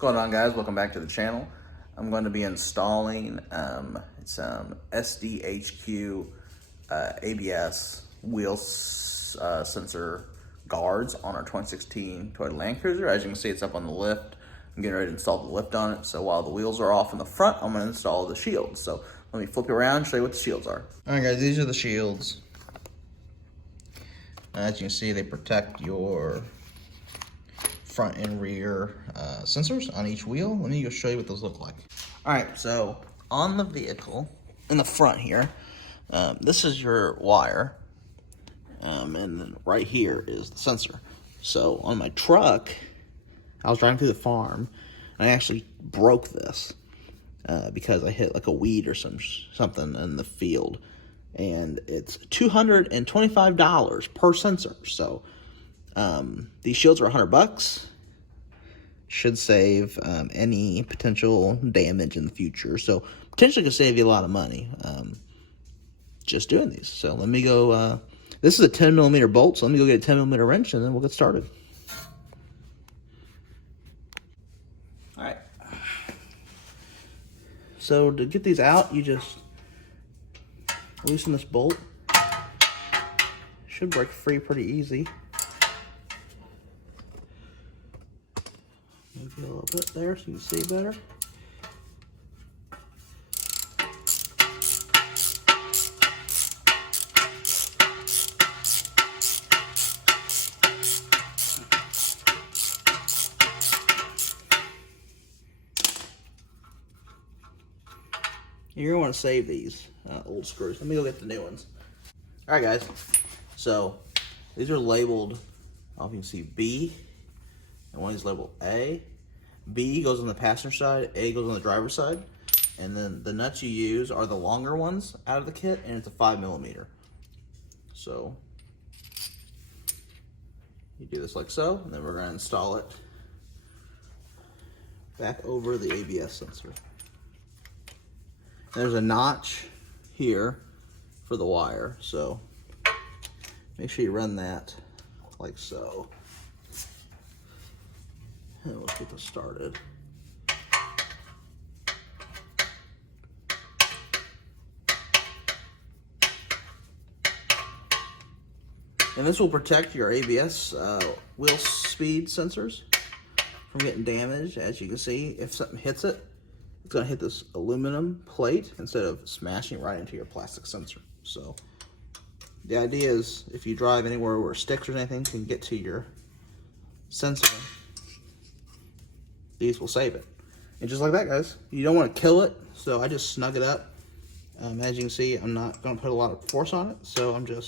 What's going on, guys? Welcome back to the channel. I'm going to be installing some SDHQ ABS wheel sensor guards on our 2016 Toyota Land Cruiser. As you can see, it's up on the lift. I'm getting ready to install the lift on it. So while the wheels are off in the front, I'm going to install the shields. So let me flip you around and show you what the shields are. All right, guys, these are the shields. As you can see, they protect your front and rear sensors on each wheel. Let me go show you what those look like. All right, so on the vehicle, in the front here, this is your wire, and then right here is the sensor. So on my truck, I was driving through the farm, and I actually broke this because I hit like a weed or something in the field, and it's $225 per sensor. So these shields are $100. Should save any potential damage in the future. So potentially could save you a lot of money just doing these. So let me go, this is a 10mm bolt, so let me go get a 10mm wrench and then we'll get started. All right. So to get these out, you just loosen this bolt. Should break free pretty easy. Maybe a little bit there so you can see better. You're gonna want to save these old screws. Let me go get the new ones. All right, guys. So these are labeled. I don't know if you can see B. And one is labeled A. B goes on the passenger side, A goes on the driver's side. And then the nuts you use are the longer ones out of the kit, and it's a 5mm. So you do this like so, and then we're gonna install it back over the ABS sensor. There's a notch here for the wire, so make sure you run that like so. And let's get this started. And this will protect your ABS wheel speed sensors from getting damaged. As you can see, if something hits it, it's gonna hit this aluminum plate instead of smashing right into your plastic sensor. So the idea is if you drive anywhere where sticks or anything can get to your sensor, these will save it. And just like that, guys, you don't want to kill it, so I just snug it up. As you can see, I'm not going to put a lot of force on it, so I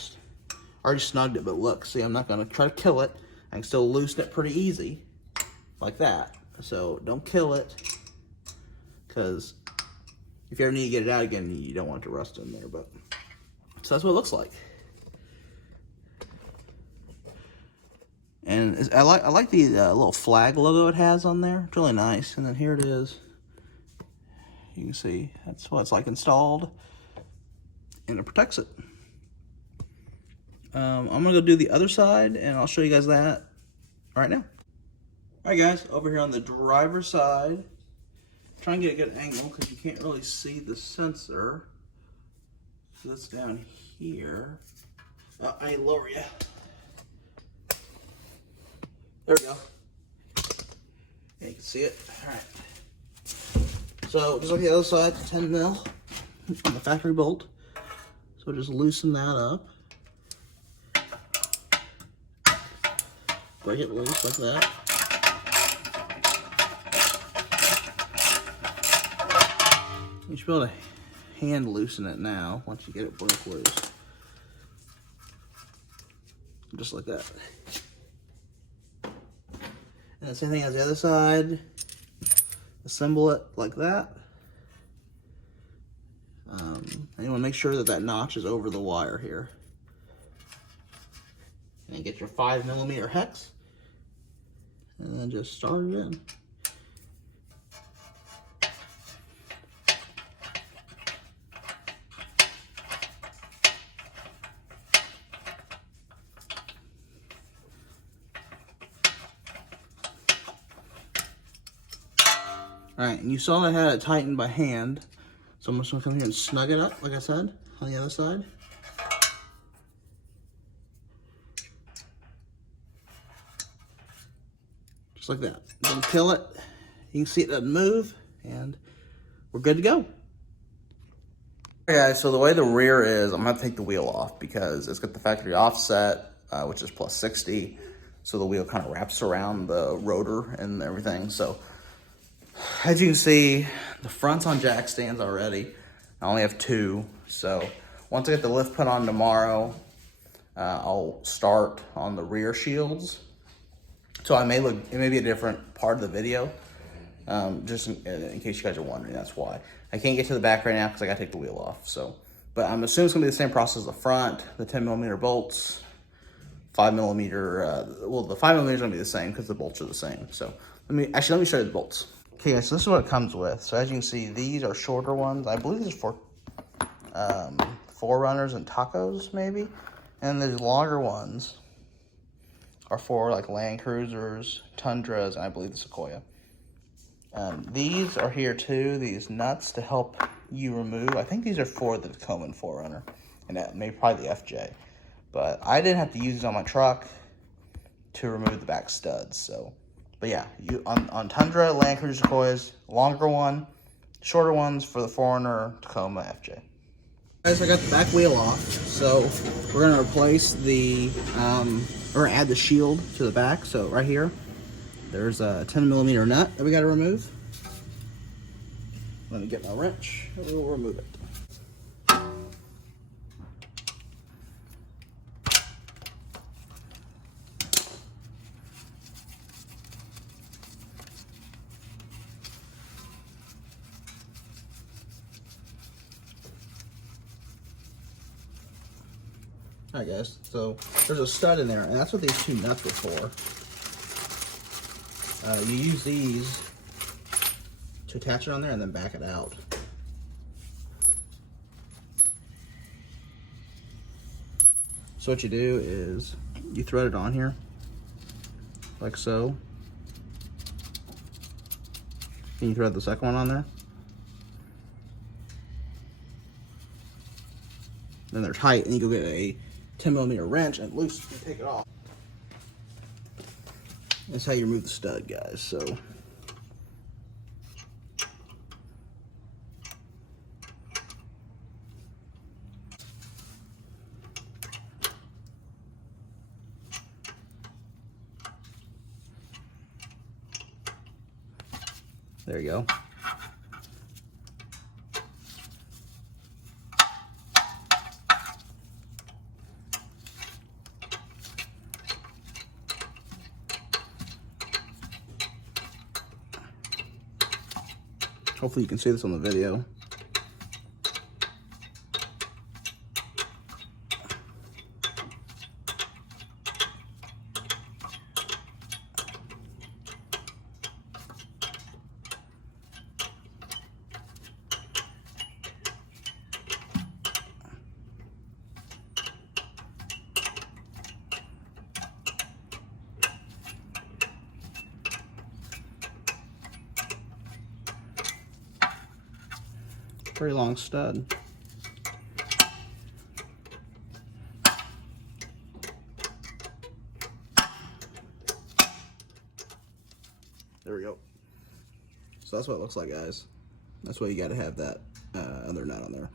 already snugged it, but look, see, I'm not going to try to kill it. I can still loosen it pretty easy, like that. So don't kill it, because if you ever need to get it out again, you don't want it to rust in there. But so that's what it looks like. And I like the little flag logo it has on there. It's really nice. And then here it is. You can see that's what it's like installed, and it protects it. I'm gonna go do the other side, and I'll show you guys that right now. All right, guys, over here on the driver's side, try and get a good angle because you can't really see the sensor. So that's down here. I need to lower you. There we go. Yeah, you can see it. All right. So just like the other side, 10mm on the factory bolt. So just loosen that up. Break it loose like that. You should be able to hand loosen it now once you get it broke loose. Just like that. And the same thing as the other side. Assemble it like that. And you want to make sure that that notch is over the wire here. And then get your 5mm hex. And then just start it in. Alright, and you saw I had it tightened by hand. So I'm just gonna come here and snug it up, like I said, on the other side. Just like that. Don't kill it. You can see it doesn't move, and we're good to go. Okay guys, so the way the rear is, I'm gonna take the wheel off because it's got the factory offset, which is plus 60. So the wheel kind of wraps around the rotor and everything. So as you can see, the front's on jack stands already. I only have 2. So once I get the lift put on tomorrow, I'll start on the rear shields. So it may be a different part of the video, just in case you guys are wondering, that's why. I can't get to the back right now because I gotta take the wheel off. So, but I'm assuming it's gonna be the same process as the front, the 10mm bolts, 5mm, well, the 5mm is gonna be the same because the bolts are the same. So let me show you the bolts. Okay guys, so this is what it comes with. So as you can see, these are shorter ones. I believe these are for Forerunners and Tacos maybe. And these longer ones are for like Land Cruisers, Tundras, and I believe the Sequoia. These are here too, these nuts to help you remove. I think these are for the Tacoma and 4Runner, and maybe probably the FJ. But I didn't have to use these on my truck to remove the back studs. So, but yeah, you on Tundra, Land Cruiser, Sequoias, longer one, shorter ones for the 4Runner, Tacoma, FJ. Guys, I got the back wheel off, so we're gonna replace the, or add the shield to the back. So right here, there's a 10mm nut that we gotta remove. Let me get my wrench, and we'll remove it. Alright guys, so there's a stud in there, and that's what these 2 nuts are for. You use these to attach it on there and then back it out. So what you do is you thread it on here, like so. And you thread the second one on there. Then they're tight, and you go get a 10mm wrench and loose and take it off. That's how you remove the stud, guys. So there you go. Hopefully you can see this on the video. Pretty long stud. There we go. So that's what it looks like, guys. That's why you got to have that other nut on there.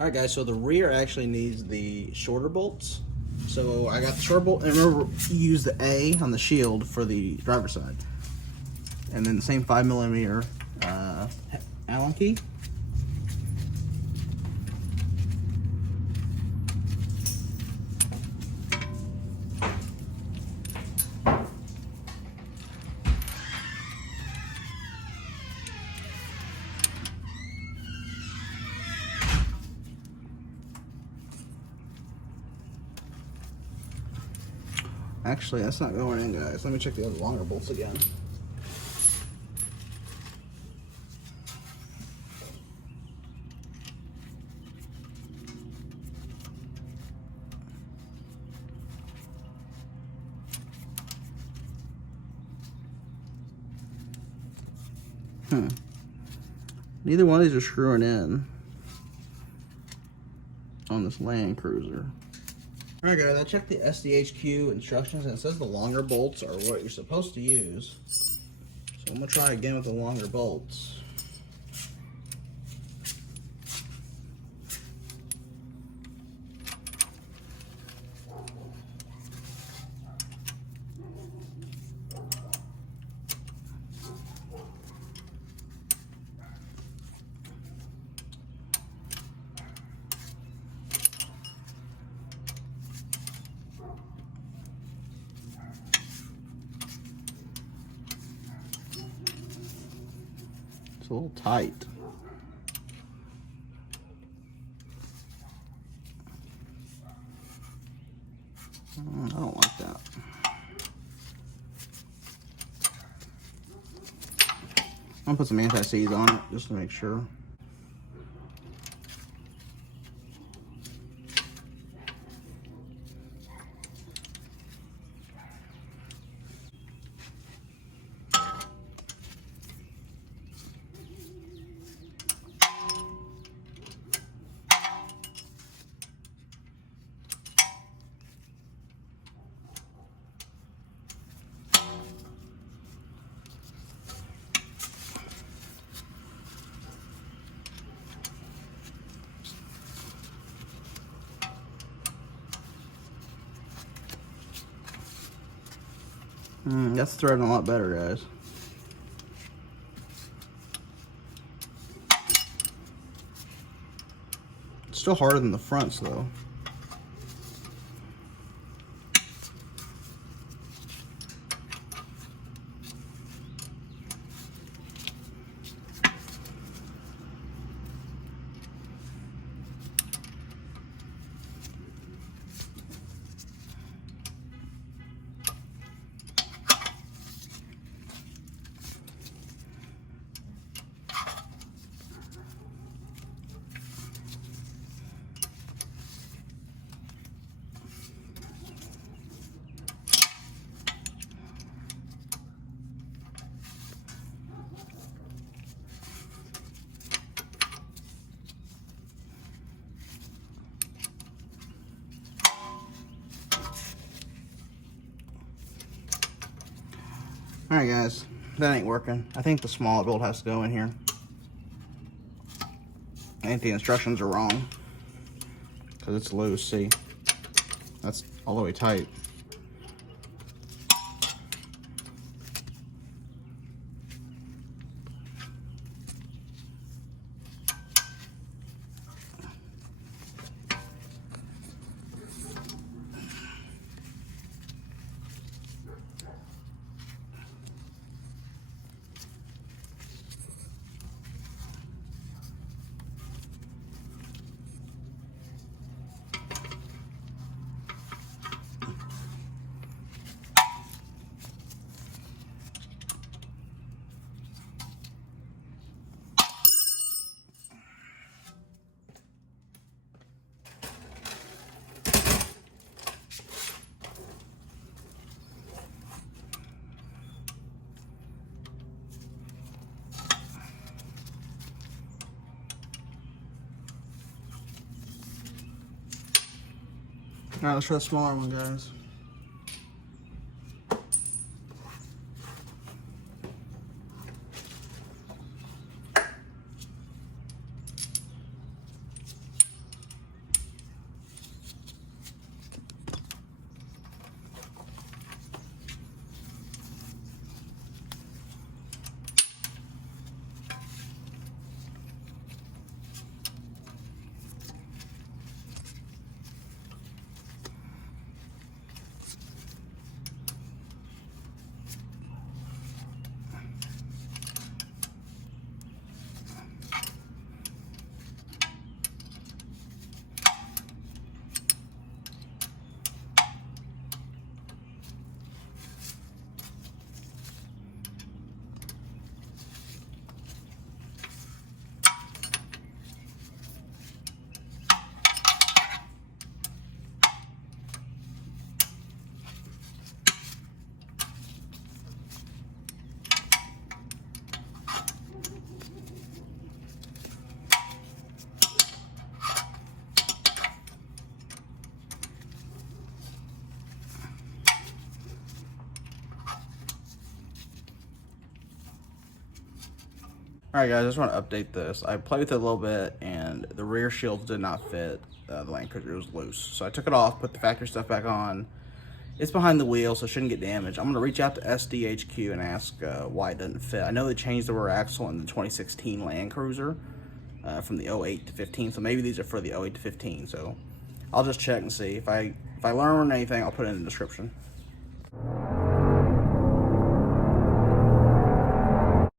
Alright guys, so the rear actually needs the shorter bolts. So I got the short bolt, and remember you use the A on the shield for the driver's side. And then the same 5mm Allen key. Actually, that's not going in, guys. Let me check the other longer bolts again. Neither one of these are screwing in on this Land Cruiser. Alright guys, I checked the SDHQ instructions and it says the longer bolts are what you're supposed to use. So I'm going to try again with the longer bolts. It's a little tight. I don't like that. I'm gonna put some anti-seize on it just to make sure. That's threading a lot better, guys. It's still harder than the fronts, though. Alright guys, that ain't working. I think the small bolt has to go in here. I think the instructions are wrong. Because it's loose, see? That's all the way tight. Alright, let's try the smaller one, guys. Alright guys, I just want to update this. I played with it a little bit and the rear shields did not fit the Land Cruiser. It was loose. So I took it off, put the factory stuff back on. It's behind the wheel, so it shouldn't get damaged. I'm going to reach out to SDHQ and ask why it doesn't fit. I know they changed the rear axle in the 2016 Land Cruiser from the 08 to 15, so maybe these are for the 08 to 15. So I'll just check and see. If I learn anything, I'll put it in the description.